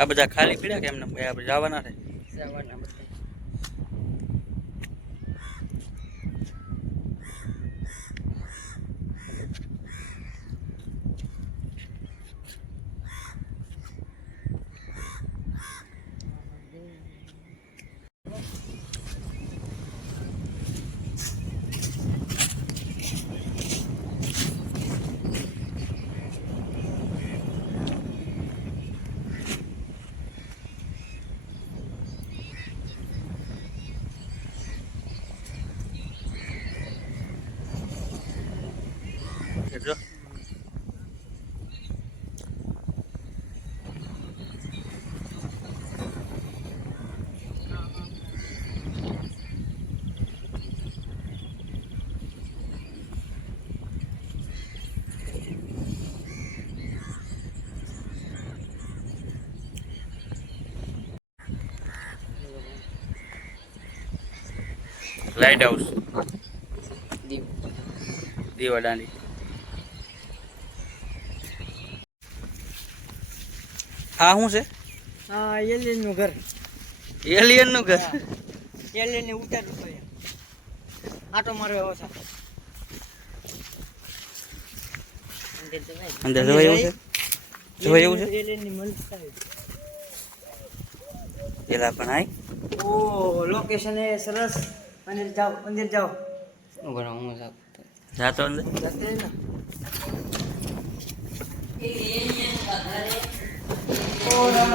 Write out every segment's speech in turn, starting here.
આ બધા ખાલી પડ્યા કે એમને જવાના છે? જવાના બધા જો લાઇટ હાઉસ દીવ આ શું છે? હા એલિયનનું ઘર. એલિયનનું ઘર? એલિયન ને ઉતારું તો આટો મારો એવો છે. અંદર જોવા એવું છે? જોવા એવું છે? એલિયનની મનસા પેલા પણ આય. ઓ લોકેશન એ સરસ. અંદર જાઓ અંદર જાઓ. ઊભો રહો હું જાવ જાતો અંદર. જાતે ને. એલિયનનું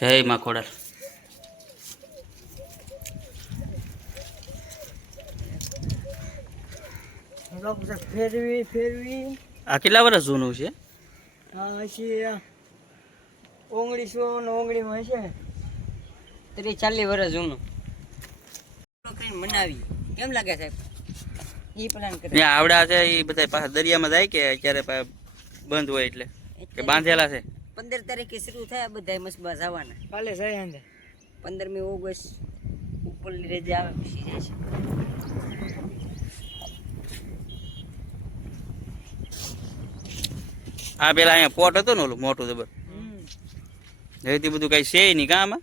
જય માં ખોડાલ. ફેરવી ફેરવી. આ કેટલા વર્ષ જૂનું છે? આ હશે ઓગણીસો ને ઓગણીમાં હશે. ત્રીસ ચાલીસ વર્ષ જૂનું. મનાવી. કેમ લાગે સાહેબ એ પ્લાન કરે. આવડા છે એ બધા પાછા દરિયામાં જાય કે અત્યારે પા- બંધ હોય એટલે? કે બાંધેલા છે? પંદર તારીખે શરૂ થયા બધા મસ્બા જવાના કાલે જાય અંદર પંદરમી ઓગસ્ટ ઉપરની રજા આવે પછી જાય છે. આ પેલા અહીંયા પોટ હતો ને ઓલું મોટું જબર હવેથી બધું કઈ છે નહીં કાં આમાં.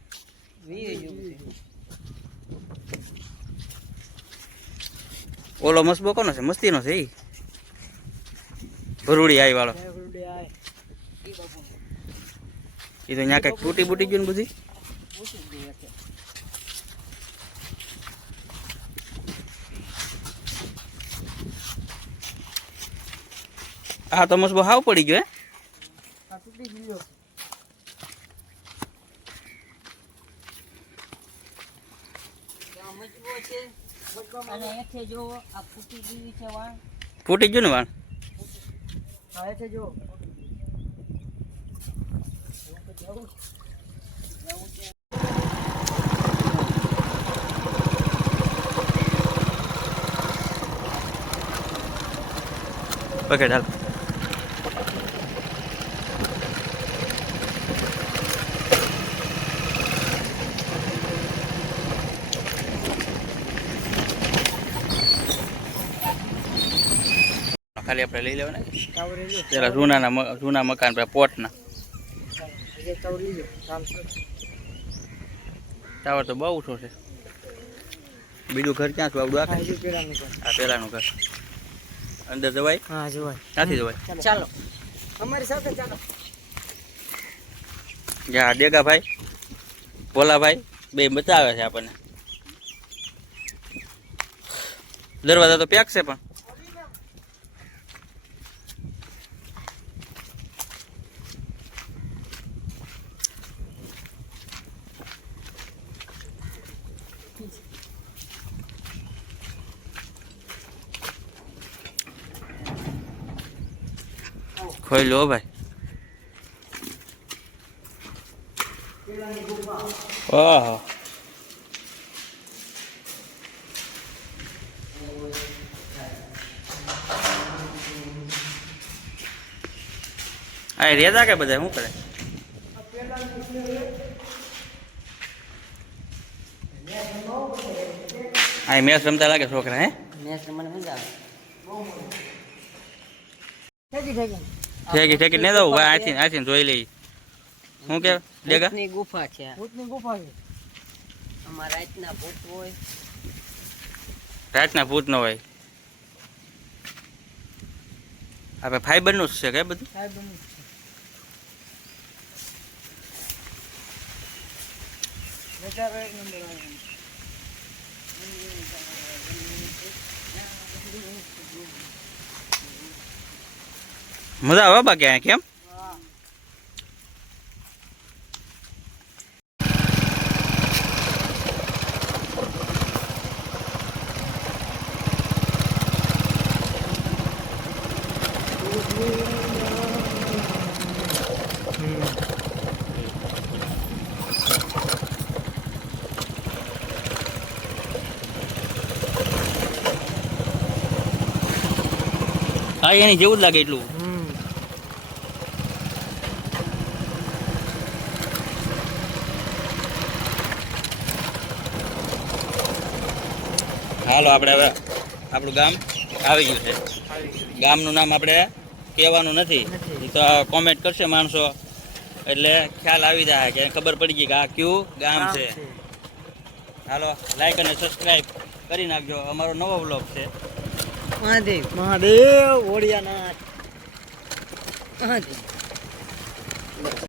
ઓલો મસ્બો કોનો છે મસ્તીનો છે ઈ? ભરૂડી આઈ વાળો. ભરૂડી બાપુનું. એ તો ત્યાં કંઈક તૂટી બૂટી ગયું ને બધી? હા તો મસબો હાવ પડી ગયો હે? તૂટી ગયો ત્યાં મજબૂત છે અને આ ફૂટી ગઈ છે વાણ ફૂટી ગયું ને વાણ હા છે જો પકડ હાલ ખાલી આપણે લઈ લેવાના? જૂનાના જૂના મકાન પર પોટના. જે ટાવર લીધો ચાલશે ટાવર તો બહુ ઓછો છે. બીજું ઘર ક્યાં છું? આવડું પેલાનું ઘર. આ પેલાનું ઘર. અંદર જવાય? હા જવાય. ક્યાંથી જવાય? ચાલો. અમારી સાથે ચાલો. જ્યાં ડેગા ભાઈ ભોલાભાઈ બે બતાવે છે આપણને. દરવાજા તો પેક છે પણ. ખોઈ લો ભાઈ. ઓહો આ રેતા કે બધા શું કરે? આ મેચ રમતા લાગે છોકરા હે? મેચ મને મજા આવે. ઠેકી ઠેકી નહીં દઉં ભાઈ આથી આથી જોઈ લઈ શું કે ડેગા ભૂતની ગુફા છે ભૂતની ગુફા છે આમાં રાતના ભૂત હોય રાતના ભૂત ન હોય આપણે ફાઈબરનું જ છે કે બધું મજા આવે બાકી અહીંયા કેમ? હા એની જેવું જ લાગે એટલું. હાલો આપણે હવે આપણું ગામ આવી ગયું છે. ગામનું નામ આપણે કહેવાનું નથી. તો કોમેન્ટ કરશે માણસો. એટલે ખ્યાલ આવી જાય કે ખબર પડી ગઈ કે આ કયું ગામ છે. હાલો લાઈક અને સબસ્ક્રાઈબ કરી નાખજો. અમારો નવો બ્લોગ છે. મહાદેવ. મહાદેવ ઓડિયાનાથ. મહાદેવ.